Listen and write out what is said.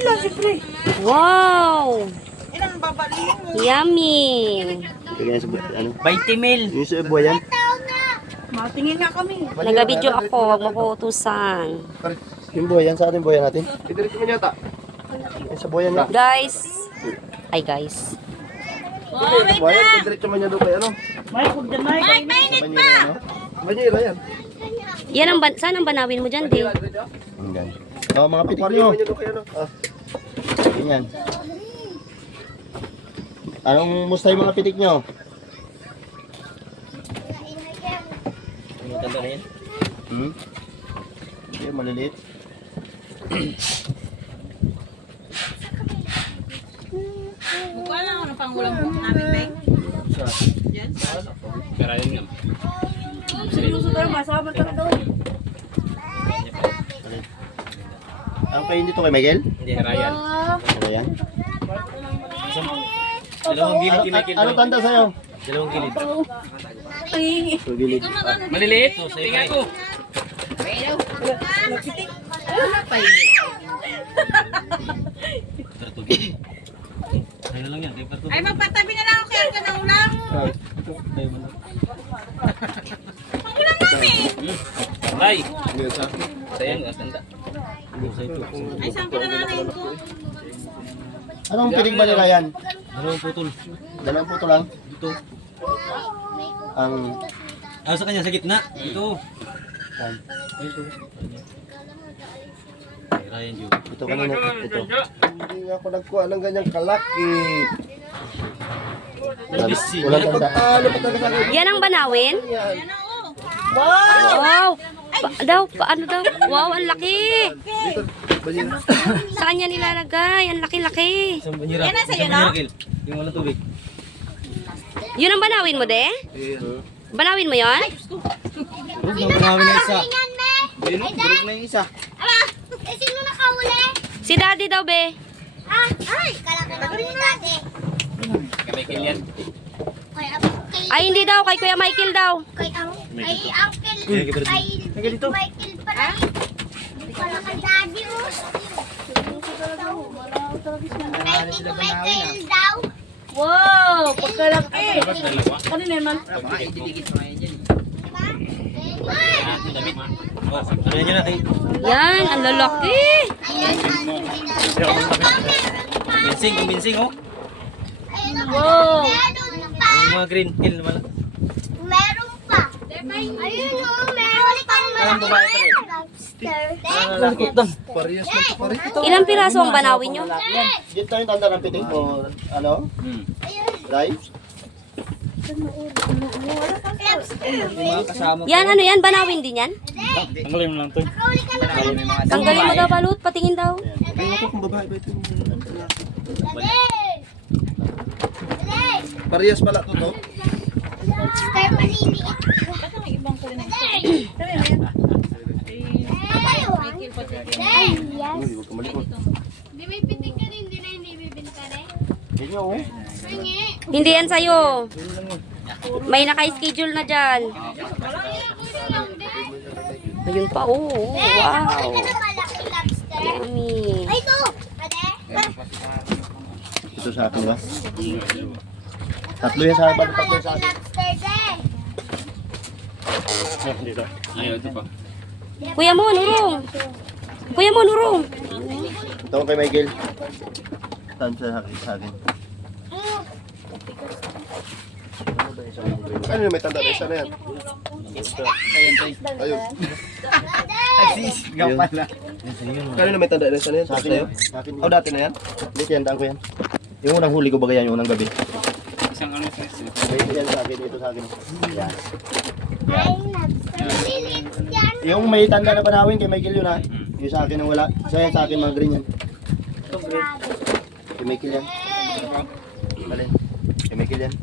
Vanilla, siyempre. Wow! Ilang babalihin mo. Yummy! Bigyan sa ano? 20 mil. Yung sa buhay yan. Matingin nga kami. Nagabidyo ako, huwag mo ko utusan. Yung buhay yan sa ating buhay natin. Idirit mo niya ta. Yung sa buhay yan. Guys! Ay guys. Buhay yan, idirit mo niya doon kay ano. May, huwag dyan, May. Sa Banyera, no? Banyera yan. Yan ang saan ang banawin mo dyan, di? Hanggang. Oh, mga pitik nyo. Ganyan. Anong mustay mga pitik nyo? Tanda na yan. Okay, maliliit. Mukha lang ako ng pangulang namin, Beng. Yan. Karayan nga. Seryoso tayo, masama talaga. Ang kain dito kay Miguel? Hindi, karayan. Ano yan? Dalawang gilid kinakil Ano tanda sa'yo? Dalawang gilid. Sa gilid. Maliliit. Tingnan ko. Ayun lang yan. Ay, magpatabi na lang ako kayo ka ng ulam. Pangulang namin. Ay! Sayang, tanda. Ay, saan pinananayin ko? Anong pitik ba nila yan? Dalawang putol. Dalawang puto lang. Dito. Ang... Sa kanya, sa gitna. Dito. Yan. Dito. Karayan yun. Ito kanina. Ito. Hindi nga ako nagkuha ng ganyang kalaki. Walang tanda. Ano pa talaga sa akin? Yan ang banawin? Yan. Wow! Paano daw? Wow, ang laki! Dito. Banyera. Saan niya nilalagay? Ang laki-laki. Isang banyera. Yan na sa'yo, Isang no? banyera, Gil. Yung walang tubig. Yun ang banawin mo, de? Ayan. Banawin mo yon? Durog na panawin na isa. Durog na yung isa. Sino nakahuli? Si daddy daw, be. Ay! Kalaki na huli dati. Kamay kilyan. Ay, hindi daw. Kay Kuya Michael daw. Kay Uncle. Uy, kita Kay Michael pala. Wala kay Daddy mo. Kay Tito Michael daw. Wow, pagkalaki. Ano naman? Ano yan natin? Yan, ang lalaki. Ayan, Binsing, yung binsing oh. wow. Meron pa. Yung mga green hill naman. Meron pa. Ayun o, meron pa. Parang babae pa rin. Lobster. Parehas na ito. Parehas. Ilang piraso ang banawin nyo? Dito yung tanda ng pitik o ano? Ray? Yung mga kasama. Yan, ano yan? Banawin din yan? Tanggalin mo lang to. Nakahuli ka na. Tanggalin mo daw, balut. Patingin daw. Ayun ako kung babae ba ito. Daddy. Parehas pala ito to. Lobster maliliit. Baka may ibang kulay na ito. Uy, huwag ka malikot. Di may pitik ka rin, di na hindi bibinta rin. Yan nyo oh. Ringi. Hindi yan sa'yo. May naka-schedule na dyan. Ayun pa, oh. Wow. Nakahuli ka na malaki lobster. Yummy. Ay, ito. Ate. Ito sa akin ba? Tatlo yan sa akin. Tatlo yan sa akin. Lobster din. Ayaw, ito pa. Kuya mo, nurong. Kuya mo, nurong. Ito kay Michael. Tan sa akin. Ano yung may tanda na isa na yan? Ayan, tayo. Ayun. Nga pala. Kanino may tanda na isa na yan? Sa akin yun. Oh, dati na yan? Hindi, tiyandaan ko yan. Yung unang huli ko ba yan, yung unang gabi? Isang ano sa Ito yan sa akin, ito sa akin. Yan. Ay, lobster. Lilit yan. Yung may tanda na panawin kay Michael yun ha. Yung sa akin ang wala. Sa akin mga green yan. Kay Michael yan. Alin? Kay Michael yan.